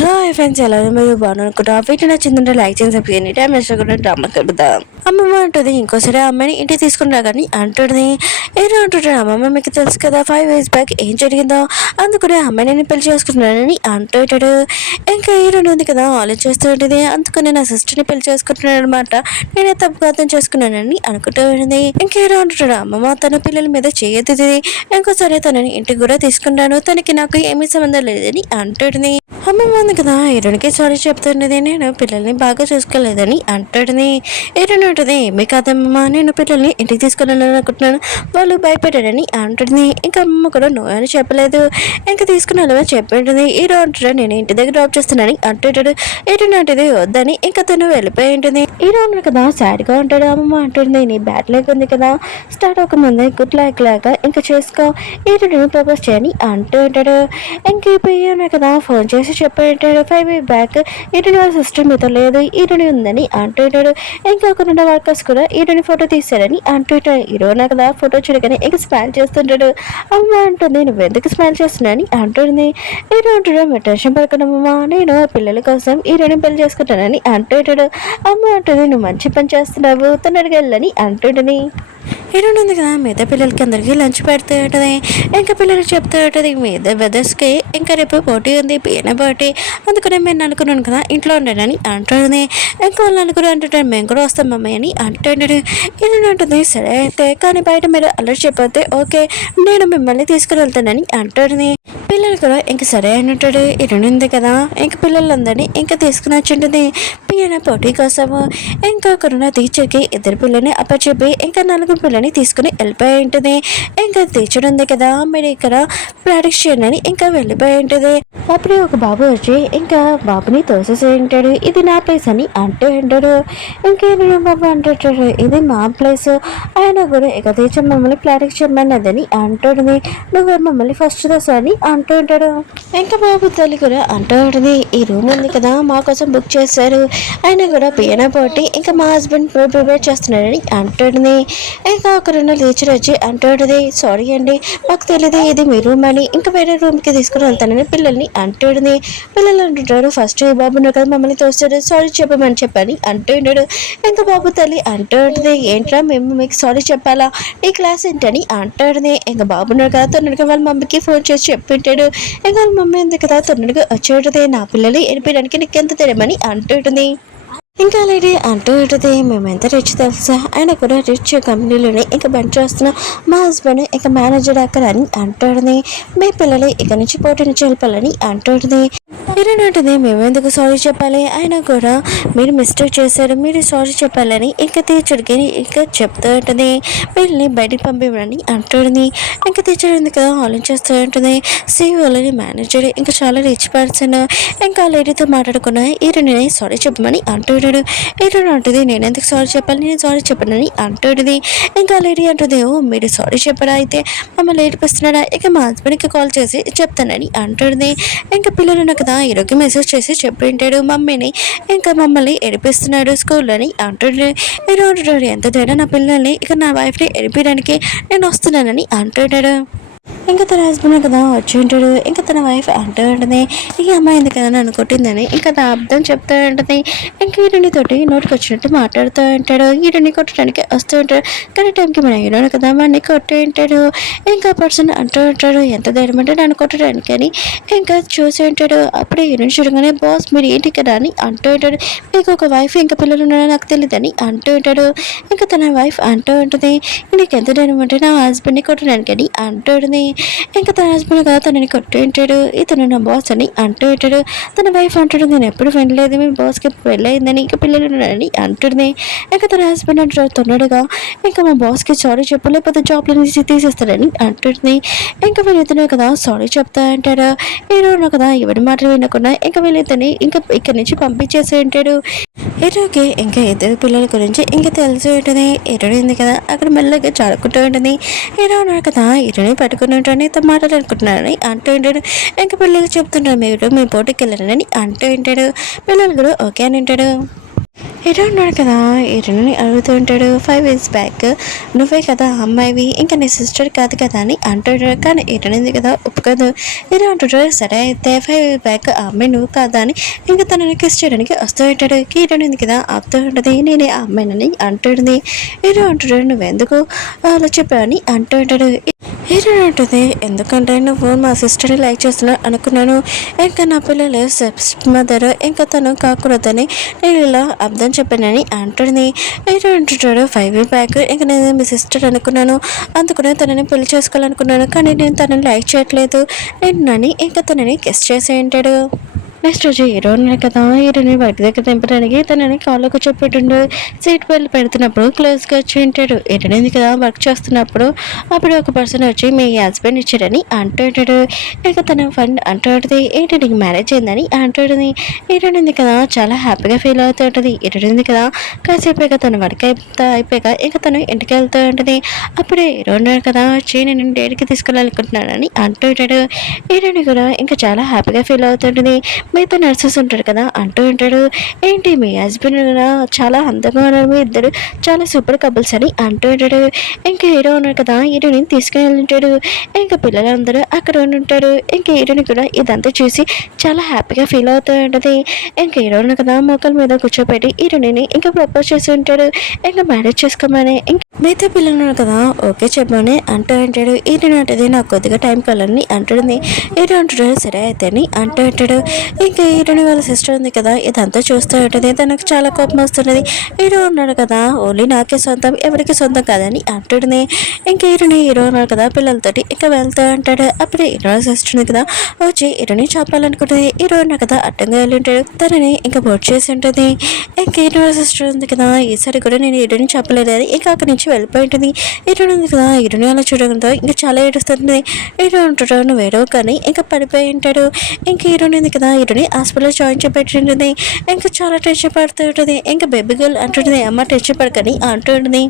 Hello friends, ఎలా మీరు బాగున్నానుకుంటా వీటి నచ్చిందంటే లైక్ చేసి సబ్స్క్రైబ్ చేయండి. టైం వేస్ట్ కూడా డ్రామా కలుద్దాం. అమ్మమ్మ అంటుంది ఇంకోసారి అమ్మాయిని ఇంటికి తీసుకుని రాగాని అంటుంది. ఏదో అంటుంటాడు. అమ్మమ్మ మీకు తెలుసు కదా 5 years బ్యాక్ ఏం జరిగిందో, అందుకనే అమ్మాయిని నేను పెళ్లి చేసుకుంటున్నానని అంటుంటాడు. ఇంకా హీరోయిన్ ఉంది కదా ఆలోచిస్తూ ఉంటుంది. అందుకని నా సిస్టర్ని పెళ్లి చేసుకుంటున్నాను అనమాట, నేనే తప్పుగా అర్థం చేసుకున్నానని అనుకుంటూ ఉంటుంది. ఇంకా హీరో అంటుంటాడు అమ్మమ్మ తన పిల్లల మీద చేయొద్దు, ఇంకోసారి తనని ఇంటికి కూడా తీసుకుంటాను, తనకి నాకు ఏమీ సంబంధం లేదని అంటుంది. అమ్మమ్మ ఉంది కదా హీరోయిన్కి సారీ చెప్తున్నది. నేను పిల్లల్ని బాగా చూసుకోలేదని అంటాడుని. హీరోయిన్ ఉంటుంది ఏమీ కాదమ్మమ్మ, నేను పిల్లల్ని ఇంటికి తీసుకెళ్ళాలని అనుకుంటున్నాను, వాళ్ళు భయపడారని అంటుంది. ఇంకా అమ్మమ్మ కూడా నువ్వు అని చెప్పలేదు, ఇంకా తీసుకున్నాను చెప్పేంటుంది. హీరో అంటాడు నేను ఇంటి దగ్గర డ్రాప్ చేస్తున్నానని అంటుంటాడు. హీరోయిన్ అంటుంది వద్దని ఇంకా తను వెళ్ళిపోయి ఉంటుంది. హీరో ఉన్నాడు కదా సాడ్గా ఉంటాడు. అమ్మమ్మ అంటుంది నీ బ్యాడ్ లైక్ ఉంది కదా, స్టార్ట్ అవ్వకముందే గుడ్ లైక్ లాగా ఇంకా చేసుకో, హీరోయిన్ ప్రపోజ్ చేయని అంటూ ఉంటాడు. ఇంక ఇప్పుడు కదా ఫోన్ చేసి చెప్పాడు 5 years బ్యాక్ ఈరోని వాళ్ళ సిస్టర్ మీతో లేదు, ఈరోని ఉందని అంటుంటాడు. ఇంకా ఒక 2 వర్కర్స్ కూడా ఈరోని ఫోటో తీశారని అంటుంటాడు. ఈరోజు కదా ఫోటో చూడగానే ఇంకా స్మైల్ చేస్తుంటాడు. అమ్మ అంటుంది నువ్వెందుకు స్మైల్ చేస్తున్నాని అంటుంది. హీరో అంటాడు మీరు టెన్షన్ పడకడమ్మా, నేను పిల్లల కోసం ఈరోని పెళ్లి చేసుకుంటానని అంటుంటాడు. అమ్మ అంటుంది నువ్వు మంచి పని చేస్తున్నావు, తొందరగా వెళ్ళని అంటుంటుంది. హీరోయిన్ ఉంది కదా మిగతా పిల్లలకి అందరికీ లంచ్ పెడుతూ ఉంటుంది. ఇంకా పిల్లలకి చెప్తూ ఉంటుంది మిగతా వెదర్స్కి ఇంకా రేపు పోటీ ఉంది, పియన పోటీ, అందుకనే మేము అనుకున్నాను కదా ఇంట్లో ఉండడని అంటుంది. ఇంకా వాళ్ళు అనుకుని అంటుంటారు మేము కూడా వస్తాం మమ్మీ అని అంటుంటాడు. హీరోయిన్ ఉంటుంది సరే అయితే, కానీ బయట మీరు అలర్ట్ చెప్పితే ఓకే నేను మిమ్మల్ని తీసుకుని వెళ్తానని అంటుంది. పిల్లలు కూడా ఇంక సరే అని ఉంటాడు. హీరోయిన్ ఉంది కదా ఇంక పిల్లలందరినీ ఇంకా తీసుకుని వచ్చింటుంది పియన పోటీ కోసము. ఇంకా అక్కడున్న టీచర్కి 2 పిల్లని అప్పచెప్పి ఇంకా 4 పిల్లని తీసుకుని వెళ్ళిపోయి ఉంటుంది. ఇంకా టీచర్ ఉంది కదా మీరు ఇక్కడ ప్రాక్టీస్ చేయండి అని ఇంకా వెళ్ళిపోయి ఉంటుంది. అప్పుడే ఒక బాబు వచ్చి ఇంకా బాబుని తోసేసి ఉంటాడు. ఇది నా ప్లేస్ అని అంటూ ఉంటాడు. ఇంకేమైనా బాబు అంటుంటాడు ఇది మా ప్లేస్, ఆయన కూడా ఇక టీచర్ మమ్మల్ని ప్రాక్టీస్ చేయమన్నదని అంటుంది. నువ్వు మమ్మల్ని ఫస్ట్ దోశ అని అంటూ ఉంటాడు. ఇంకా బాబు తల్లి కూడా అంటూ ఉంటుంది ఈ రూమ్ ఉంది కదా మా కోసం బుక్ చేశారు, ఆయన కూడా పియానో పోటీ ఇంకా మా హస్బెండ్ ప్రిపేర్ చేస్తున్నాడని అంటుంది. ఇంకా ఒక 2 టీచర్ వచ్చి అంటుంది సారీ అండి మాకు తెలియదు ఇది మీ రూమ్ అని, ఇంకా వేరే రూమ్కి తీసుకుని వెళ్తానని పిల్లల్ని అంటుంది. పిల్లలు అంటుంటాడు ఫస్ట్ బాబు కదా మమ్మల్ని తోస్తాడు, సారీ చెప్పమని చెప్పని అంటుంటాడు. ఇంకా బాబు తల్లి అంటుంది ఏంట్రా మేము మీకు సారీ చెప్పాలా, నీ క్లాస్ ఏంటని అంటుంది. ఇంకా బాబున్నాడు కదా తొందరగా వాళ్ళ మమ్మీకి ఫోన్ చేసి చెప్పింటాడు. ఇంకా వాళ్ళ మమ్మీ ఉంది కదా తొందరగా వచ్చేటది నా పిల్లలు వెళ్ళిపోయడానికి నీకు ఎంత తెలియమని అంటుంటుంది. ఇంకా లేడీ అంటూ ఉంటుంది మేము ఎంత రిచ్ తెలుసా, ఆయన కూడా రిచ్ కంపెనీలోనే ఇంకా బంద్ చేస్తున్నాం, మా హస్బెండ్ ఇంకా మేనేజర్ అక్కడ అని అంటుంది. మీ పిల్లలు ఇక నుంచి పోటీ నుంచి వెళ్ళిపోవాలని అంటుంది. మీరేనంటుంది మేమెందుకు సారీ చెప్పాలి, ఆయన కూడా మీరు మిస్టేక్ చేశారు మీరు సారీ చెప్పాలని ఇంకా టీచర్కి ఇంకా చెప్తూ ఉంటుంది. వీళ్ళని బయటికి పంపివ్వని అంటుంది. ఇంకా టీచర్ ఉంది కదా ఆలోచిస్తూ ఉంటుంది. సీఈఓలని మేనేజర్ ఇంకా చాలా రిచ్ పర్సన్ ఇంకా లేడీతో మాట్లాడుకున్న హీరోని సారీ చెప్పమని అంటుంటాడు. హీరోని అంటుంది నేను ఎందుకు సారీ చెప్పాలి, నేను సారీ చెప్పనని అంటుంది. ఇంకా లేడీ అంటుంది ఓ మీరు సారీ చెప్పరా, అయితే మమ్మల్ని ఏడిపిస్తున్నాడా, ఇక మా హస్బెండ్కి కాల్ చేసి చెప్తానని అంటుంది. ఇంకా పిల్లలు కదా హీరోకి మెసేజ్ చేసి చెప్పింటాడు మమ్మీని ఇంకా మమ్మల్ని ఏడిపిస్తున్నాడు స్కూల్లోని అంటుండే. హీరో అంటున్నాడు ఎంత తేడా నా పిల్లల్ని ఇక నా వైఫ్ని ఏడిపించడానికి నేను వస్తున్నానని అంటుంటాడు. ఇంకా తన హస్బెండ్ కదా వచ్చి ఉంటాడు. ఇంకా తన వైఫ్ అంటూ ఉంటుంది ఈ అమ్మాయి ఎందుకు కదా నన్ను కొట్టిందని ఇంకా నా అర్థం చెప్తూ ఉంటుంది. ఇంకా హీరోని తోటి నోటికి వచ్చినట్టు మాట్లాడుతూ ఉంటాడు. హీరోని కొట్టడానికి వస్తూ ఉంటాడు, కానీ టైంకి మన హీరోని కదా మనని కొట్టి ఉంటాడు. ఇంకా పర్సన్ అంటూ ఉంటాడు ఎంత ధైర్యం అంటే నన్ను కొట్టడానికి అని ఇంకా చూసి ఉంటాడు. అప్పుడే హీరోని చూడగానే బాస్ మీరు ఏంటి కదా అని అంటూ ఉంటాడు. మీకు ఒక వైఫ్ ఇంకా పిల్లలు ఉన్నారో నాకు తెలియదని అంటూ ఉంటాడు. ఇంకా తన వైఫ్ అంటూ ఉంటుంది నీకు ఎంత ధైర్యం అంటే నా హస్బెండ్ని కొట్టడానికి అని అంటూ ఉంటుంది. ఇంకా తన హస్బెండ్ కదా తనని కొట్టు ఉంటాడు, ఇతను నా బాస్ అని అంటూ ఉంటాడు. తన వైఫ్ అంటాడు నేను ఎప్పుడు వినలేదు మీ బాస్కి పెళ్ళయిందని ఇంకా పిల్లలు ఉన్నారని అంటుంది. ఇంకా తన హస్బెండ్ అంటాడు తొందరగా ఇంకా మా బాస్కి సారీ చెప్పు లేకపోతే జాబ్లో నుంచి తీసేస్తాడని అంటుంది. ఇంకా వీళ్ళితనే కదా సారీ చెప్తా అంటాడు. హీరో కదా ఎవరి మాటలు వినకుండా ఇంకా వీళ్ళితని ఇంకా ఇక్కడి నుంచి పంపించేసి ఉంటాడు. హీరోకి ఇంకా 2 పిల్లల గురించి ఇంకా తెలిసి ఉంటుంది. హీరోని ఉంది కదా అక్కడ మెల్లగా చాడుకుంటూ ఉంటుంది. హీరో ఉన్నాడు కదా హీరోని పట్టుకుని ఉంటాడు, ఇంత మాట్లాడుకుంటున్నారని అంటూ ఉంటాడు. ఇంకా పిల్లలకి చెప్తుంటాడు మీరు మీ పోటీకి వెళ్ళారని అంటూ ఉంటాడు. పిల్లలు కూడా ఓకే అని ఉంటాడు. హీరో ఉన్నాడు కదా, హీరోని అడుగుతూ ఉంటాడు 5 ఇయర్స్ బ్యాక్ నువ్వే కదా అమ్మాయివి, ఇంకా నీ సిస్టర్ కాదు కదా అని అంటాడు. కానీ హీరోనింది కదా ఒప్పుకోదు. హీరో అంటాడు సరే అయితే 5 ఇయర్స్ బ్యాక్ ఆ అమ్మాయి నువ్వు కాదా అని ఇంకా తనని కిస్ చేయడానికి వస్తూ ఉంటాడు. హీరోనింది కదా ఆపుతూ ఉంటుంది, నేనే ఆ అమ్మాయినని అంటుంది. హీరో అంటాడు నువ్వెందుకు అలా చెప్పావు అని అంటూ ఉంటాడు. హీరో అంటుంది ఎందుకంటే నువ్వు మా సిస్టర్ని లైక్ చేస్తున్నావు అనుకున్నాను, ఇంకా నా పిల్లలు మదర్ ఇంకా తను కాకూడదని నేను ఇలా అర్థం చెప్పానని అంటుంది. హీరో అంటుంటాడు 5 ఇయర్స్ బ్యాక్ ఇంకా నేను మీ సిస్టర్ అనుకున్నాను, అందుకనే తనని పెళ్లి చేసుకోవాలనుకున్నాను, కానీ నేను తనని లైక్ చేయట్లేదు, నేను నని ఇంకా తనని కిస్ చేసి ఉంటాడు. నెక్స్ట్ రోజు హీరో ఉన్నాడు కదా, హీరోని బయట దగ్గర దింపడానికి తనని కాళ్ళు కూర్చోపెట్టిండు. సీట్ బెల్ట్ పెడుతున్నప్పుడు క్లోజ్గా వచ్చి ఉంటాడు. హీరోని కదా వర్క్ చేస్తున్నప్పుడు అప్పుడు ఒక పర్సన్ వచ్చి మీ హస్బెండ్ ఇచ్చాడని అంటుంటాడు. ఇక తన ఫ్రెండ్ అంటుంటుంది ఏంటి నీకు మ్యారేజ్ అయిందని అంటుంటుంది. హీరోని కదా చాలా హ్యాపీగా ఫీల్ అవుతూ ఉంటుంది. హీరోని కదా కాసేపు ఇక తన వర్క్ అయిపోయాక ఇక తను ఇంటికి వెళ్తూ ఉంటుంది. అప్పుడే హీరో ఉన్నాడు కదా వచ్చి నేను డేట్కి తీసుకెళ్ళాలనుకుంటున్నానని అంటుంటాడు. హీరోని కూడా ఇంకా చాలా హ్యాపీగా ఫీల్ అవుతుంటుంది. మిగతా నర్సెస్ ఉంటాడు కదా అంటూ ఉంటాడు ఏంటి మీ హస్బెండ్ చాలా అందంగా ఉన్నారు, మీ ఇద్దరు చాలా సూపర్ కపుల్స్ అని అంటూ ఉంటాడు. ఇంకా హీరో ఉన్నాడు కదా హీరోని తీసుకుని ఉంటాడు. ఇంకా పిల్లలందరూ అక్కడ ఉంటారు. ఇంకా హీరోని కూడా ఇదంతా చూసి చాలా హ్యాపీగా ఫీల్ అవుతూ ఉంటుంది. ఇంకా హీరో ఉన్నాడు కదా మొక్కల మీద కూర్చోబెట్టి హీరోని ఇంకా ప్రపోజ్ చేసి ఉంటాడు, ఇంకా మ్యారేజ్ చేసుకోమని. ఇంకా మిగతా పిల్లలు ఉన్నాడు కదా ఓకే చెప్పమని అంటూ ఉంటాడు. హీరోని అంటది నాకు కొద్దిగా టైం కావాలని అంటుంది. హీరో అంటాడు సరే అయితే అని అంటూ ఉంటాడు. ఇంకా హీరోని వాళ్ళ సిస్టర్ ఉంది కదా ఇదంతా చూస్తూ ఉంటుంది. తనకు చాలా కోపం వస్తున్నది. హీరో ఉన్నాడు కదా ఓన్లీ నాకే సొంతం ఎవరికి సొంతం కాదని అంటుంది. ఇంకా హీరో ఉన్నాడు కదా పిల్లలతోటి ఇంకా వెళ్తూ ఉంటాడు. అప్పుడు హీరో సిస్టర్ ఉంది కదా వచ్చి హీరోని చెప్పాలనుకుంటుంది. హీరో ఉన్నాడు కదా అడ్డంగా వెళ్ళి ఉంటాడు. తనని ఇంకా బోట్ చేసి ఉంటుంది. ఇంకా హీరో సిస్టర్ ఉంది కదా ఈసారి కూడా నేను హీరోని చెప్పలేదు అని ఇంకా అక్కడి నుంచి వెళ్ళిపోయి ఉంటుంది. హీరో ఉంది కదా హీరోని అలా చూడడంతో ఇంకా చాలా ఏడుస్తుంది. హీరో ఉంటాడు నువ్వు ఏడవ కానీ ఇంకా పడిపోయి ఉంటాడు. ఇంకా హీరోని ఉంది కదా హీరోని హాస్పిటల్లో జాయిన్ చేపెట్టింటుంది. ఇంకా చాలా టెన్షన్ పడుతూ ఉంటుంది. ఇంకా బేబీ గర్ల్ అంటుంటుంది అమ్మ టెన్షన్ పడకని అంటుంది.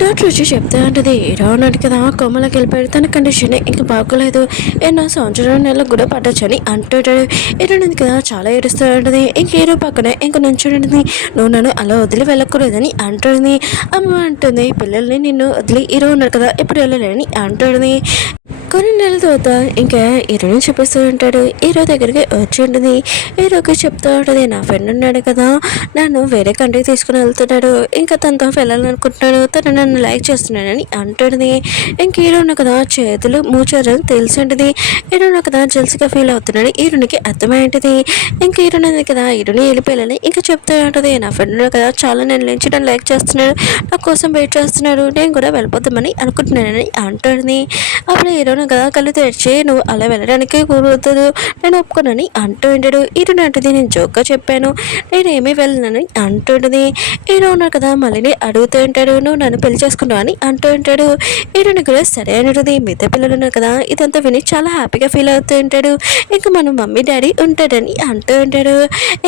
డాక్టర్ వచ్చి చెప్తా ఉంటుంది హీరో ఉన్నాడు కదా కోమలోకి వెళ్ళిపోయాడు, తన కండిషన్ ఇంకా బాగోలేదు, ఎన్నో సంవత్సరాల నెలలకు కూడా పట్టొచ్చని అంటుంటాడు. హీరో ఉంది కదా చాలా ఏడుస్తూ ఉంటుంది. ఇంక హీరో పక్కనే ఇంకా నుంచుంటుంది. నువ్వు నన్ను అలా వదిలి వెళ్ళకూడదని అంటుంది. అమ్మ అంటుంది పిల్లల్ని నిన్ను వదిలి హీరో ఉన్నాడు కదా ఎప్పుడు వెళ్ళలేని అంటుంది. కొన్ని నెలల తర్వాత ఇంకా హీరోని చూపిస్తూ ఉంటాడు. హీరో దగ్గరికి వచ్చి ఉంటుంది. హీరోకి చెప్తూ ఉంటుంది నా ఫ్రెండ్ ఉన్నాడు కదా నన్ను వేరే కంట్రీకి తీసుకుని వెళ్తున్నాడు, ఇంకా తనతో వెళ్ళాలనుకుంటున్నాడు, తను నన్ను లైక్ చేస్తున్నాడని అంటుంది. ఇంక హీరోను కదా చేతులు మూచారని తెలిసి ఉంటుంది. హీరోను కదా జల్సిగా ఫీల్ అవుతున్నాడు. హీరోనికి అర్థమైంటుంది. ఇంకా హీరోని కదా హీరోని వెళ్ళిపోయాలని ఇంకా చెప్తూ ఉంటుంది నా ఫ్రెండ్ కదా చాలా నేను నుంచి నన్ను లైక్ చేస్తున్నాడు, నా కోసం వెయిట్ చేస్తున్నాడు, నేను కూడా వెళ్ళిపోతామని అనుకుంటున్నానని అంటుంది. అప్పుడు హీరోను కదా కళ్ళు తెరిచి నువ్వు అలా వెళ్ళడానికి కుదరదు నేను ఒప్పుకోనని అంటూ ఉంటాడు. హీరోని అంటుంది నేను జోక్గా చెప్పాను, నేనేమీ వెళ్ళనని అంటుంటుంది. హీరో ఉన్నాడు కదా మళ్ళీ అడుగుతూ ఉంటాడు నువ్వు నన్ను పెళ్లి చేసుకున్నావు అని అంటూ ఉంటాడు. హీరోని కూడా సరే అంటుంది. మిగతా పిల్లలు ఉన్నారు కదా ఇదంతా విని చాలా హ్యాపీగా ఫీల్ అవుతూ ఉంటాడు. ఇంకా మన మమ్మీ డాడీ ఉంటాడని అంటూ ఉంటాడు.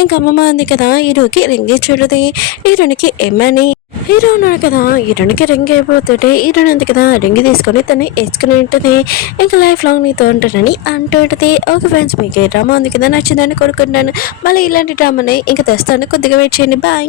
ఇంకా అమ్మమ్మ ఉంది కదా హీరోకి రింగ్ ఇచ్చుంటుంది. హీరోనికి ఏమని హీరో ఉన్నాడు కదా హీరోనికి రింగ్ అయిపోతుంటే హీరోని అంది కదా రింగ్ తీసుకొని తను వేసుకుని ఉంటుంది. ఇంకా లైఫ్ లాంగ్ నీతో ఉంటానని అంటూ ఉంటుంది. ఓకే ఫ్రెండ్స్ మీకు ఏ డ్రామా ఉంది కదా నచ్చిందని కోరుకుంటున్నాను. మళ్ళీ ఇలాంటి డ్రామాని ఇంకా తెస్తాను, కొద్దిగా వెయిట్ చేయండి. బాయ్.